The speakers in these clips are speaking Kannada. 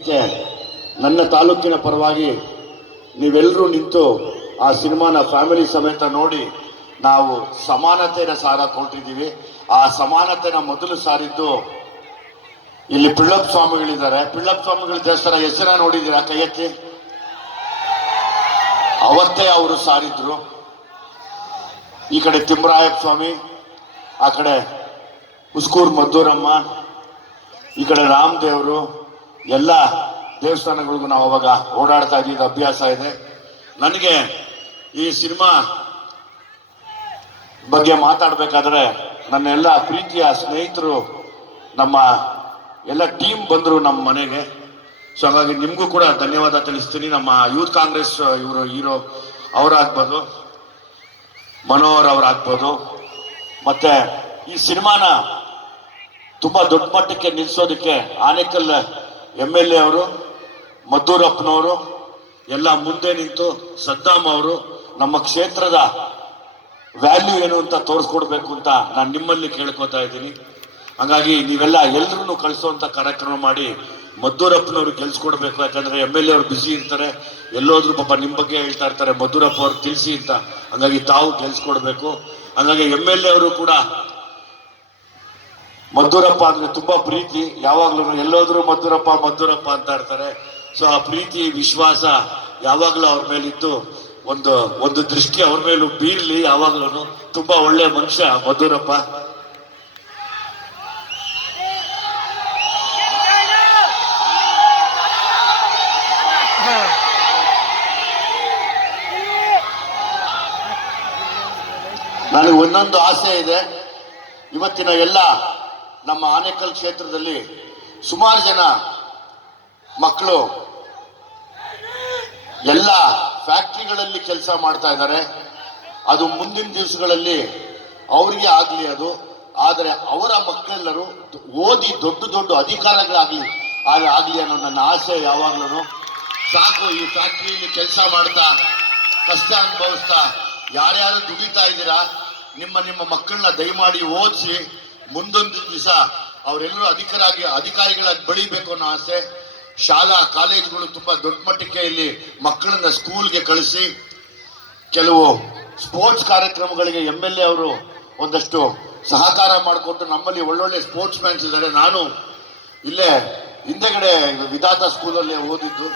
ನನ್ನ ತಾಲೂಕಿನ ಪರವಾಗಿ ನೀವೆಲ್ಲರೂ ನಿಂತು ಆ ಸಿನಿಮಾನ ಫ್ಯಾಮಿಲಿ ಸಮೇತ ನೋಡಿ ನಾವು ಸಮಾನತೆಯ ಸಾರ ಕೊಟ್ಟಿದ್ದೀವಿ. ಆ ಸಮಾನತೆನ ಮೊದಲು ಸಾರಿದ್ದು ಇಲ್ಲಿ ಪಿಳ್ಳಪ್ಪ ಸ್ವಾಮಿಗಳಿದ್ದಾರೆ. ಪಿಳ್ಳಪ್ಪ ಸ್ವಾಮಿಗಳ ದೇವಸ್ಥಾನ ಹೆಸರ ನೋಡಿದ್ದೀರಾ? ಕೈ ಎತ್ತಿ. ಅವತ್ತೇ ಅವರು ಸಾರಿದ್ರು. ಈ ಕಡೆ ತಿಮ್ಮರಾಯಪ್ಪ ಸ್ವಾಮಿ, ಆ ಕಡೆ ಉಸ್ಕೂರ್ ಮದ್ದೂರಮ್ಮ, ಈ ಕಡೆ ರಾಮದೇವರು, ಎಲ್ಲ ದೇವಸ್ಥಾನಗಳಿಗೂ ನಾವು ಅವಾಗ ಓಡಾಡ್ತಾ ಇದ್ದಿದ್ದು ಅಭ್ಯಾಸ ಇದೆ. ನನಗೆ ಈ ಸಿನಿಮಾ ಬಗ್ಗೆ ಮಾತಾಡಬೇಕಾದ್ರೆ ನನ್ನ ಎಲ್ಲ ಪ್ರೀತಿಯ ಸ್ನೇಹಿತರು, ನಮ್ಮ ಎಲ್ಲ ಟೀಮ್ ಬಂದರು ನಮ್ಮ ಮನೆಗೆ. ಸೊ ಹಾಗಾಗಿ ನಿಮಗೂ ಕೂಡ ಧನ್ಯವಾದ ತಿಳಿಸ್ತೀನಿ. ನಮ್ಮ ಯೂತ್ ಕಾಂಗ್ರೆಸ್ ಇವರು ಹೀರೋ ಅವರಾಗ್ಬೋದು, ಮನೋಹರ್ ಅವರಾಗ್ಬೋದು, ಮತ್ತೆ ಈ ಸಿನಿಮಾನ ತುಂಬ ದೊಡ್ಡ ಮಟ್ಟಕ್ಕೆ ನಿಲ್ಲಿಸೋದಕ್ಕೆ ಆನೇಕಲ್ MLA ಅವರು, ಮದ್ದೂರಪ್ಪನವರು ಎಲ್ಲ ಮುಂದೆ ನಿಂತು, ಸದ್ದಾಮ್ ಅವರು ನಮ್ಮ ಕ್ಷೇತ್ರದ ವ್ಯಾಲ್ಯೂ ಏನು ಅಂತ ತೋರಿಸ್ಕೊಡ್ಬೇಕು ಅಂತ ನಾನು ನಿಮ್ಮಲ್ಲಿ ಕೇಳ್ಕೊತಾ ಇದ್ದೀನಿ. ಹಾಗಾಗಿ ನೀವೆಲ್ಲ ಎಲ್ಲರನ್ನು ಕಳಿಸೋಂಥ ಕಾರ್ಯಕ್ರಮ ಮಾಡಿ ಮದ್ದೂರಪ್ಪನವ್ರು ಗೆಲ್ಸ್ಕೊಡ್ಬೇಕು. ಯಾಕಂದ್ರೆ MLA ಅವರು ಬ್ಯುಸಿ ಇರ್ತಾರೆ, ಎಲ್ಲೋದ್ರು ಪಾಪ ನಿಮ್ಮ ಬಗ್ಗೆ ಹೇಳ್ತಾ ಇರ್ತಾರೆ, ಮದ್ದೂರಪ್ಪ ಅವ್ರು ತಿಳಿಸಿ ಅಂತ. ಹಾಗಾಗಿ ತಾವು ಗೆಲ್ಸ್ಕೊಡ್ಬೇಕು. ಹಾಗಾಗಿ MLA ಅವರು ಕೂಡ ಮದ್ದೂರಪ್ಪ ಅಂದ್ರೆ ತುಂಬಾ ಪ್ರೀತಿ, ಯಾವಾಗ್ಲೂ ಎಲ್ಲೋದ್ರು ಮದ್ದೂರಪ್ಪ ಮದ್ದೂರಪ್ಪ ಅಂತ ಇರ್ತಾರೆ. ಸೊ ಆ ಪ್ರೀತಿ ವಿಶ್ವಾಸ ಯಾವಾಗ್ಲೂ ಅವ್ರ ಮೇಲಿದ್ದು ಒಂದು ದೃಷ್ಟಿ ಅವ್ರ ಮೇಲೂ ಬೀರ್ಲಿ. ಯಾವಾಗ್ಲೂ ತುಂಬಾ ಒಳ್ಳೆ ಮನುಷ್ಯ ಮದ್ದೂರಪ್ಪ. ನನಗೆ ಒಂದೊಂದು ಆಸೆ ಇದೆ. ಇವತ್ತಿನ ಎಲ್ಲ ನಮ್ಮ ಆನೇಕಲ್ ಕ್ಷೇತ್ರದಲ್ಲಿ ಸುಮಾರು ಜನ ಮಕ್ಕಳು ಎಲ್ಲ ಫ್ಯಾಕ್ಟ್ರಿಗಳಲ್ಲಿ ಕೆಲಸ ಮಾಡ್ತಾ ಇದ್ದಾರೆ. ಅದು ಮುಂದಿನ ದಿವಸಗಳಲ್ಲಿ ಅವರಿಗೆ ಆಗಲಿ ಅದು. ಆದರೆ ಅವರ ಮಕ್ಕಳೆಲ್ಲರೂ ಓದಿ ದೊಡ್ಡ ದೊಡ್ಡ ಅಧಿಕಾರಗಳಾಗಲಿ ಅನ್ನೋ ನನ್ನ ಆಸೆ ಯಾವಾಗ್ಲೂ. ಸಾಕು ಈ ಫ್ಯಾಕ್ಟ್ರಿಯಲ್ಲಿ ಕೆಲಸ ಮಾಡ್ತಾ ಕಷ್ಟ ಅನುಭವಿಸ್ತಾ ಯಾರ್ಯಾರು ದುಡಿತಾ ಇದ್ದೀರಾ, ನಿಮ್ಮ ಮಕ್ಕಳನ್ನ ದಯಮಾಡಿ ಓದಿಸಿ ಮುಂದೊಂದು ದಿವಸ ಅವರೆಲ್ಲರೂ ಅಧಿಕಾರಿಗಳಾಗಿ ಬೆಳಿಬೇಕು ಅನ್ನೋ ಆಸೆ. ಶಾಲಾ ಕಾಲೇಜುಗಳು ತುಂಬಾ ದೊಡ್ಡ ಮಟ್ಟಕ್ಕೆ ಇಲ್ಲಿ ಮಕ್ಕಳನ್ನ ಸ್ಕೂಲ್ಗೆ ಕಳಿಸಿ, ಕೆಲವು ಸ್ಪೋರ್ಟ್ಸ್ ಕಾರ್ಯಕ್ರಮಗಳಿಗೆ MLA ಅವರು ಒಂದಷ್ಟು ಸಹಕಾರ ಮಾಡಿಕೊಟ್ಟು ನಮ್ಮಲ್ಲಿ ಒಳ್ಳೊಳ್ಳೆ ಸ್ಪೋರ್ಟ್ಸ್ ಮ್ಯಾನ್ಸ್ ಇದ್ದಾರೆ. ನಾನು ಇಲ್ಲೇ ಹಿಂದೆಗಡೆ ವಿಧಾತ ಸ್ಕೂಲಲ್ಲೇ ಓದಿದ್ದು.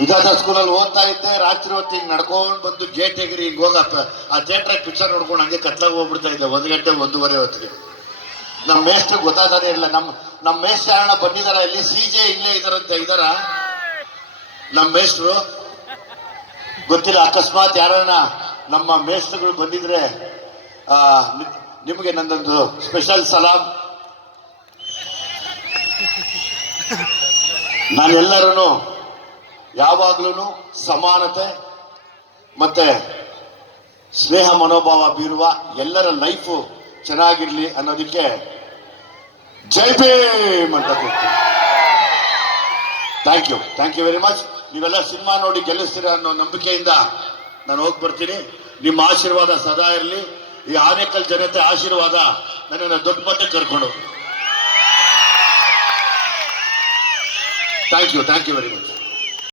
ವಿಧಾತ ಸ್ಕೂಲಲ್ಲಿ ಓದ್ತಾ ಇದ್ದೆ. ರಾತ್ರಿ ಹೊತ್ತು ಹಿಂಗೆ ನಡ್ಕೊಂಡು ಬಂದು ಗೇಟ್ ಎಗರಿ ಹಿಂಗೆ ಹೋಗಪ್ಪ ಆ ಥಿಯೇಟ್ರಾಗ ಪಿಕ್ಚರ್ ನೋಡ್ಕೊಂಡು ಹಂಗೆ ಕತ್ಲಾಗ ಹೋಗ್ಬಿಡ್ತಾ ಇದ್ದೆ 1 ಗಂಟೆ 1:30 ಹೊತ್ತಿಗೆ. ನಮ್ಮ ಮೇಷ್ಟ್ರಿಗೆ ಗೊತ್ತಾಗದೇ ಇಲ್ಲ. ನಮ್ಮ ಮೇಷ್ಟ್ರು ಯಾರನ್ನ ಬಂದಿದಾರ ಇಲ್ಲಿ? CJ ಇಲ್ಲೇ ಇದಾರ ನಮ್ಮ ಮೇಷ್ಟ್ರು ಗೊತ್ತಿಲ್ಲ. ಅಕಸ್ಮಾತ್ ಯಾರನ್ನ ನಮ್ಮ ಮೇಷ್ಟ್ರುಗಳು ಬಂದಿದ್ರೆ ನಿಮಗೆ ನನ್ನೊಂದು ಸ್ಪೆಷಲ್ ಸಲಾಂ. ನಾನೆಲ್ಲರೂ ಯಾವಾಗ್ಲೂ ಸಮಾನತೆ ಮತ್ತೆ ಸ್ನೇಹ ಮನೋಭಾವ ಬೀರುವ ಎಲ್ಲರ ಲೈಫು ಚೆನ್ನಾಗಿರ್ಲಿ ಅನ್ನೋದಕ್ಕೆ ಜೈ ಭೀಮ್ ಅಂತ ಕೊಡ್ತೀನಿ. Thank you very much. ನೀವೆಲ್ಲ ಸಿನಿಮಾ ನೋಡಿ ಗೆಲ್ಲಿಸ್ತೀರ ಅನ್ನೋ ನಂಬಿಕೆಯಿಂದ ನಾನು ಹೋಗಿ ಬರ್ತೀನಿ. ನಿಮ್ಮ ಆಶೀರ್ವಾದ ಸದಾ ಇರಲಿ. ಈ ಆನೇಕಲ್ ಜನತೆ ಆಶೀರ್ವಾದ ನನ್ನನ್ನು ದೊಡ್ಡ ಮಟ್ಟಕ್ಕೆ ಕರ್ಕೊಂಡು. Thank you very much.